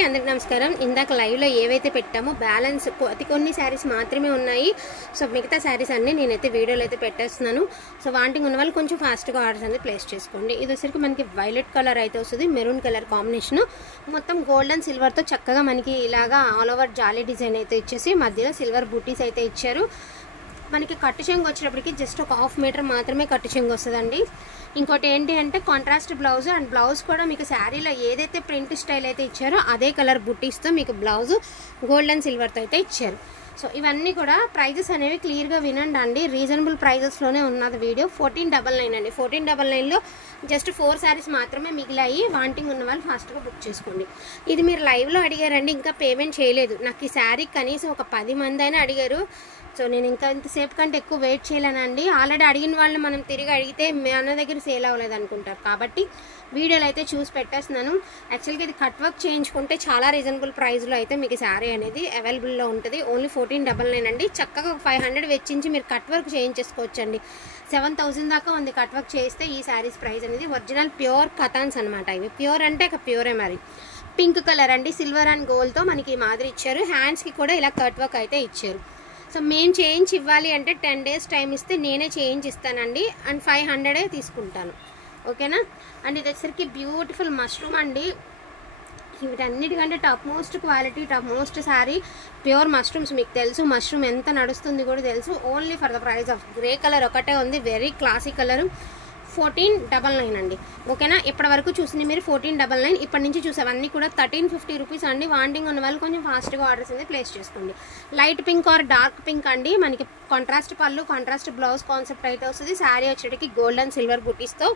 అందరికి నమస్కారం. ఇందాక లైవ్లో ఏవైతే పెట్టామో బ్యాలెన్స్ కొన్ని శారీస్ మాత్రమే ఉన్నాయి. సో మిగతా శారీస్ అన్నీ నేనైతే వీడియోలో అయితే పెట్టేస్తున్నాను. సో వాంటింగ్ ఉన్న వాళ్ళు కొంచెం ఫాస్ట్గా ఆర్డర్స్ అనేది ప్లేస్ చేసుకోండి. ఇది వచ్చరికి మనకి వైలెట్ కలర్ అయితే వస్తుంది, మెరూన్ కలర్ కాంబినేషన్, మొత్తం గోల్డ్ అండ్ సిల్వర్తో చక్కగా మనకి ఇలాగా ఆల్ ఓవర్ జాలీ డిజైన్ అయితే ఇచ్చేసి మధ్యలో సిల్వర్ బూటీస్ అయితే ఇచ్చారు. మనకి కట్టు చెంగు వచ్చేటప్పటికి జస్ట్ ఒక 1/2 మీటర్ మాత్రమే కట్టు చెంగు వస్తుందండి. ఇంకోటి ఏంటి అంటే కాంట్రాస్ట్ బ్లౌజ్, అండ్ బ్లౌజ్ కూడా మీకు శారీలో ఏదైతే ప్రింట్ స్టైల్ అయితే ఇచ్చారో అదే కలర్ బుట్టీస్తో మీకు బ్లౌజ్ గోల్డ్ అండ్ సిల్వర్తో అయితే ఇచ్చారు. సో ఇవన్నీ కూడా ప్రైజెస్ అనేవి క్లియర్గా వినండి అండి. రీజనబుల్ ప్రైజెస్లోనే ఉన్నది వీడియో. 1499 అండి. 1499లో జస్ట్ 4 శారీస్ మాత్రమే మిగిలాయి. వాంటింగ్ ఉన్న వాళ్ళు ఫాస్ట్గా బుక్ చేసుకోండి. ఇది మీరు లైవ్లో అడిగారండి, ఇంకా పేమెంట్ చేయలేదు. నాకు ఈ శారీ కనీసం ఒక 10 మంది అయినా అడిగారు. సో నేను ఇంకా ఇంతసేపు కంటే ఎక్కువ వెయిట్ చేయలేనండి. ఆల్రెడీ అడిగిన వాళ్ళు మనం తిరిగి అడిగితే మన దగ్గర సేల్ అవ్వలేదు అనుకుంటారు. కాబట్టి వీడియోలు అయితే చూసి పెట్టేస్తున్నాను. యాక్చువల్గా ఇది కట్ వర్క్ చేయించుకుంటే చాలా రీజనబుల్ ప్రైస్లో అయితే మీకు శారీ అనేది అవైలబుల్లో ఉంటుంది. ఓన్లీ 1499 అండి. చక్కగా 500 వెచ్చించి మీరు కట్ వర్క్ చేయించేసుకోవచ్చండి. 7000 దాకా ఉంది కట్ వర్క్ చేస్తే ఈ శారీస్ ప్రైస్ అనేది. ఒరిజినల్ ప్యూర్ కథాన్స్ అనమాట. ఇవి ప్యూర్ అంటే ఇక ప్యూరే. మరి పింక్ కలర్ అండి, సిల్వర్ అండ్ గోల్డ్తో మనకి మాదిరి ఇచ్చారు. హ్యాండ్స్కి కూడా ఇలా కట్ వర్క్ అయితే ఇచ్చారు. సో మేము చేయించి ఇవ్వాలి అంటే 10 డేస్ టైం ఇస్తే నేనే చేయించి ఇస్తానండి. అండ్ 500 తీసుకుంటాను, ఓకేనా. అండ్ ఇది వచ్చరికి బ్యూటిఫుల్ మష్రూమ్ అండి. వీటన్నిటికంటే top most quality, top most sari pure mushrooms. మీకు తెలుసు మష్రూమ్ ఎంత నడుస్తుంది కూడా తెలుసు. Only for the price of grey colour ఒకటే ఉంది, వెరీ క్లాసిక్ కలరు. 1499 అండి, ఓకేనా. ఇప్పటి వరకు చూసింది మీరు 1499. ఇప్పటి నుంచి చూసేవన్నీ కూడా 1350 రూపీస్ అండి. వాంటింగ్ ఉన్న వాళ్ళు కొంచెం ఫాస్ట్గా ఆర్డర్స్ అనేది ప్లేస్ చేసుకోండి. Light pink or dark pink అండి. మనకి కాంట్రాస్ట్ పళ్ళు, కాంట్రాస్ట్ బ్లౌజ్ కాన్సెప్ట్ అయితే వస్తుంది. శారీ వచ్చేటికి గోల్డ్ అండ్ సిల్వర్ బుటీస్తో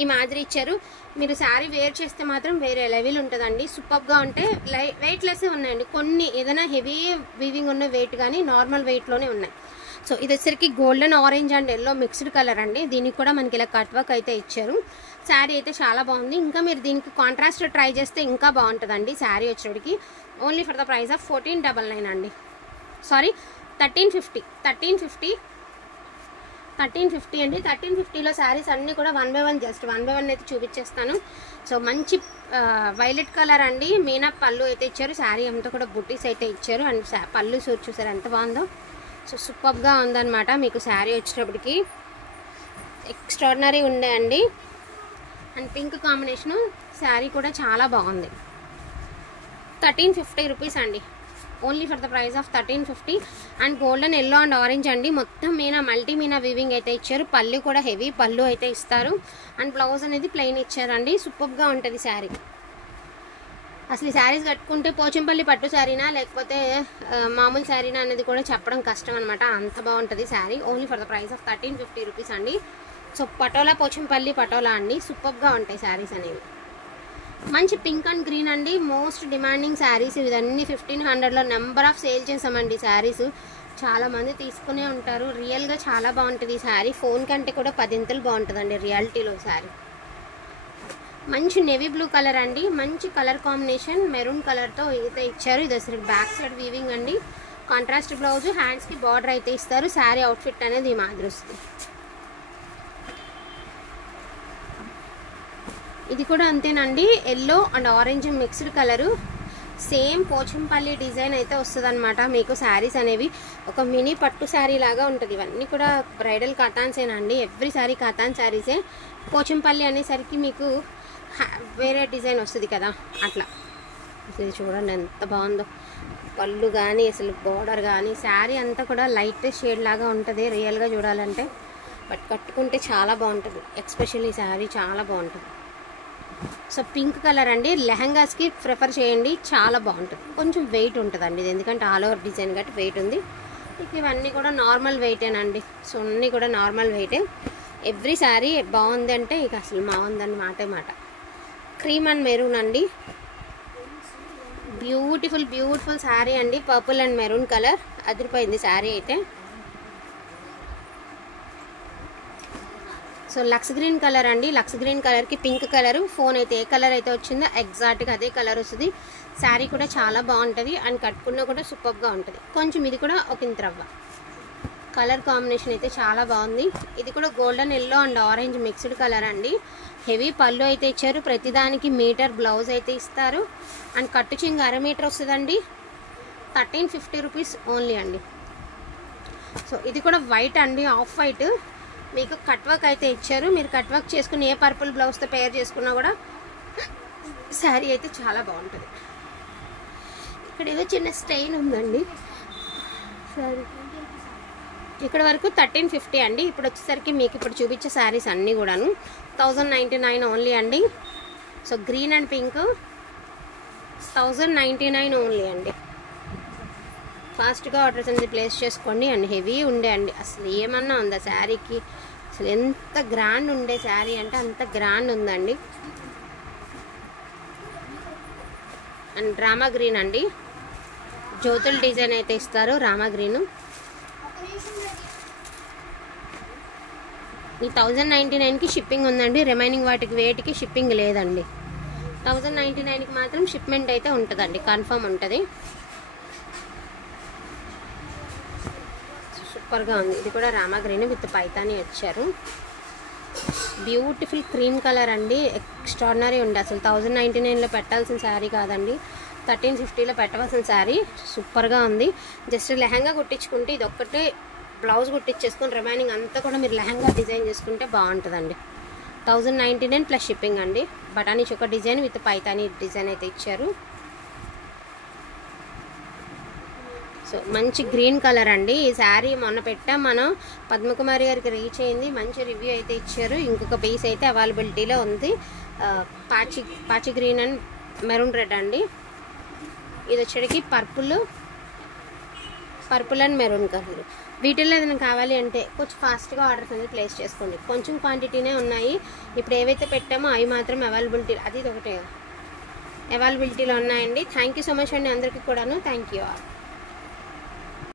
ఈ మాదిరి ఇచ్చారు. మీరు శారీ వేర్ చేస్తే మాత్రం వేరే లెవెల్ ఉంటుందండి. సూపర్గా ఉంటే వెయిట్లెస్సే ఉన్నాయండి. కొన్ని ఏదైనా హెవీ వీవింగ్ ఉన్న వెయిట్ కానీ నార్మల్ వెయిట్లోనే ఉన్నాయి. సో ఇది వచ్చరికి golden orange and yellow mixed colour అండి. దీనికి కూడా మనకి ఇలా కట్ వర్క్ అయితే ఇచ్చారు. శారీ అయితే చాలా బాగుంది. ఇంకా మీరు దీనికి కాంట్రాస్ట్ ట్రై చేస్తే ఇంకా బాగుంటుందండి. శారీ వచ్చేటికి only for the price of 1499 అండి. సారీ 1350 అండి. 1350లో శారీస్ అన్నీ కూడా 1 by 1 జస్ట్ 1 by 1 అయితే చూపించేస్తాను. సో మంచి వైలెట్ కలర్ అండి. మీనా పళ్ళు అయితే ఇచ్చారు. శారీ అంతా కూడా బుట్టీస్ అయితే ఇచ్చారు. అండ్ పళ్ళు చూసారు ఎంత బాగుందో. సో సూపర్గా ఉందన్నమాట. మీకు శారీ వచ్చేటప్పటికి ఎక్స్ట్రాడినరీ ఉండే అండి. అండ్ పింక్ కాంబినేషను శారీ కూడా చాలా బాగుంది. 1350 రూపీస్ అండి. Only for the price of 1350. And golden yellow and orange అండి. మొత్తం మీనా మల్టీ మీనా వీవింగ్ అయితే ఇచ్చారు. పళ్ళు కూడా హెవీ పళ్ళు అయితే ఇస్తారు. అండ్ బ్లౌజ్ అనేది ప్లెయిన్ ఇచ్చారండి. సూపర్గా ఉంటుంది శారీ. అసలు ఈ శారీస్ కట్టుకుంటే పోచంపల్లి పట్టు శారీనా లేకపోతే మామూలు శారీనా అనేది కూడా చెప్పడం కష్టం అనమాట. అంత బాగుంటుంది sari. Only for the price of 1350 rupees అండి. సో పటోలా, పోచంపల్లి పటోలా అండి. సూపర్గా ఉంటాయి శారీస్ అనేవి. మంచి పింక్ అండ్ గ్రీన్ అండి. మోస్ట్ డిమాండింగ్ శారీస్ ఇవన్నీ. 1500లో నెంబర్ ఆఫ్ సేల్ చేసామండి శారీస్. చాలామంది తీసుకునే ఉంటారు. రియల్గా చాలా బాగుంటుంది ఈ శారీ. ఫోన్ కంటే కూడా 10 ఇంతలు బాగుంటుందండి రియాలిటీలో శారీ. మంచి నేవీ బ్లూ కలర్ అండి. మంచి కలర్ కాంబినేషన్ మెరూన్ కలర్తో అయితే ఇచ్చారు. ఇది అసలు బ్యాక్ సైడ్ వీవింగ్ అండి. కాంట్రాస్ట్ బ్లౌజ్, హ్యాండ్స్కి బార్డర్ అయితే ఇస్తారు. శారీ అవుట్ఫిట్ అనేది ఈ మాదిరి వస్తుంది. ఇది కూడా అంతేనండి. Yellow and orange mixed colour. Same Pochampally design అయితే వస్తుంది అనమాట. మీకు శారీస్ అనేవి ఒక మినీ పట్టు శారీ లాగా ఉంటుంది. ఇవన్నీ కూడా బ్రైడల్ కథాన్సేనండి. ఎవ్రీ శారీ కథాన్ శారీసే. పోచంపల్లి అనేసరికి మీకు వేరే డిజైన్ వస్తుంది కదా, అట్లా. అసలు చూడండి ఎంత బాగుందో. పళ్ళు కానీ అసలు బార్డర్ కానీ శారీ అంతా కూడా లైట్ షేడ్ లాగా ఉంటుంది రియల్గా చూడాలంటే. బట్ కట్టుకుంటే చాలా బాగుంటుంది. ఎస్పెషల్లీ శారీ చాలా బాగుంటుంది. సో పింక్ కలర్ అండి. లెహంగాస్కి ప్రిఫర్ చేయండి, చాలా బాగుంటుంది. కొంచెం వెయిట్ ఉంటుందండి ఇది, ఎందుకంటే ఆల్ ఓవర్ డిజైన్ గట్టి వెయిట్ ఉంది. ఇక ఇవన్నీ కూడా నార్మల్ వెయిటేనండి. సో అన్నీ కూడా నార్మల్ వెయిటే. ఎవ్రీ శారీ బాగుంది అంటే ఇక అసలు బాగుందని మాట. క్రీమ్ అండ్ మెరూన్ అండి. బ్యూటిఫుల్ శారీ అండి. పర్పుల్ అండ్ మెరూన్ కలర్ అదిరిపోయింది శారీ అయితే. సో లక్స్ గ్రీన్ కలర్ అండి. లక్స్ గ్రీన్ కలర్కి పింక్ కలరు. ఫోన్ అయితే ఏ కలర్ అయితే వచ్చిందో ఎగ్జాక్ట్గా అదే కలర్ వస్తుంది. శారీ కూడా చాలా బాగుంటుంది. అండ్ కట్టుకున్నా కూడా సూపర్గా ఉంటుంది. కొంచెం ఇది కూడా ఒక ఇంత రవ్వ కలర్ కాంబినేషన్ అయితే చాలా బాగుంది. ఇది కూడా golden yellow and orange mixed colour అండి. హెవీ పళ్ళు అయితే ఇచ్చారు. ప్రతిదానికి మీటర్ బ్లౌజ్ అయితే ఇస్తారు. అండ్ కట్టు చింగ్ 1/2 మీటర్ వస్తుందండి. 1350 రూపీస్ ఓన్లీ అండి. సో ఇది కూడా వైట్ అండి, ఆఫ్ వైట్. మీకు కట్ వర్క్ అయితే ఇచ్చారు. మీరు కట్ వర్క్ చేసుకుని ఏ పర్పుల్ బ్లౌజ్తో పేర్ చేసుకున్నా కూడా శారీ అయితే చాలా బాగుంటుంది. ఇక్కడ ఏదో చిన్న స్టెయిన్ ఉందండి సారీ. ఇక్కడ వరకు 1350 అండి. ఇప్పుడు వచ్చేసరికి మీకు ఇప్పుడు చూపించే శారీస్ అన్నీ కూడాను 1099 ఓన్లీ అండి. So green and pink 1099 only అండి. ఫాస్ట్గా ఆర్డర్స్ అనేది ప్లేస్ చేసుకోండి. అండ్ హెవీ ఉండే అండి, అసలు ఏమన్నా ఉందా శారీకి, అసలు ఎంత గ్రాండ్ ఉండే శారీ అంటే అంత గ్రాండ్ ఉందండి. అండ్ రామా గ్రీన్ అండి, జ్యోతుల డిజైన్ అయితే ఇస్తారు. రామా గ్రీన్ ఈ 1099కి షిప్పింగ్ ఉందండి. రిమైనింగ్ వాటికి వేటికి షిప్పింగ్ లేదండి. 1099కి మాత్రం షిప్మెంట్ అయితే ఉంటుందండి, కన్ఫర్మ్ ఉంటుంది. సూపర్గా ఉంది. ఇది కూడా రామా గ్రీన్ విత్ పైతాని వచ్చారు. బ్యూటిఫుల్ క్రీమ్ కలర్ అండి, ఎక్స్ట్రాడినరీ ఉంది. అసలు 1099లో పెట్టాల్సిన శారీ కాదండి, 1350లో పెట్టవలసిన శారీ. సూపర్గా ఉంది. జస్ట్ లెహంగా కుట్టించుకుంటే ఇది ఒక్కటే బ్లౌజ్ కుట్టించేసుకొని రిమైనింగ్ అంతా కూడా మీరు లెహంగా డిజైన్ చేసుకుంటే బాగుంటుందండి. 1099 ప్లస్ షిప్పింగ్ అండి. బటానీ చుక్క డిజైన్ విత్ పైతానీ డిజైన్ అయితే ఇచ్చారు. సో మంచి గ్రీన్ కలర్ అండి. ఈ శారీ మొన్న పెట్టాం మనం, పద్మకుమారి గారికి రీచ్ అయింది, మంచి రివ్యూ అయితే ఇచ్చారు. ఇంకొక పీస్ అయితే అవైలబిలిటీలో ఉంది. పాచి గ్రీన్ అండ్ మెరూన్ రెడ్ అండి. ఇది వచ్చేటికి పర్పుల్ అండ్ మెరూన్ కలర్. వీటిల్లో ఏదైనా కావాలి అంటే కొంచెం ఫాస్ట్గా ఆర్డర్స్ అనేది ప్లేస్ చేసుకోండి. కొంచెం క్వాంటిటీనే ఉన్నాయి. ఇప్పుడు ఏవైతే పెట్టామో అవి మాత్రం అవైలబిలిటీలో ఉన్నాయండి. థ్యాంక్ యూ సో మచ్ అండి అందరికీ కూడాను. Thank you all.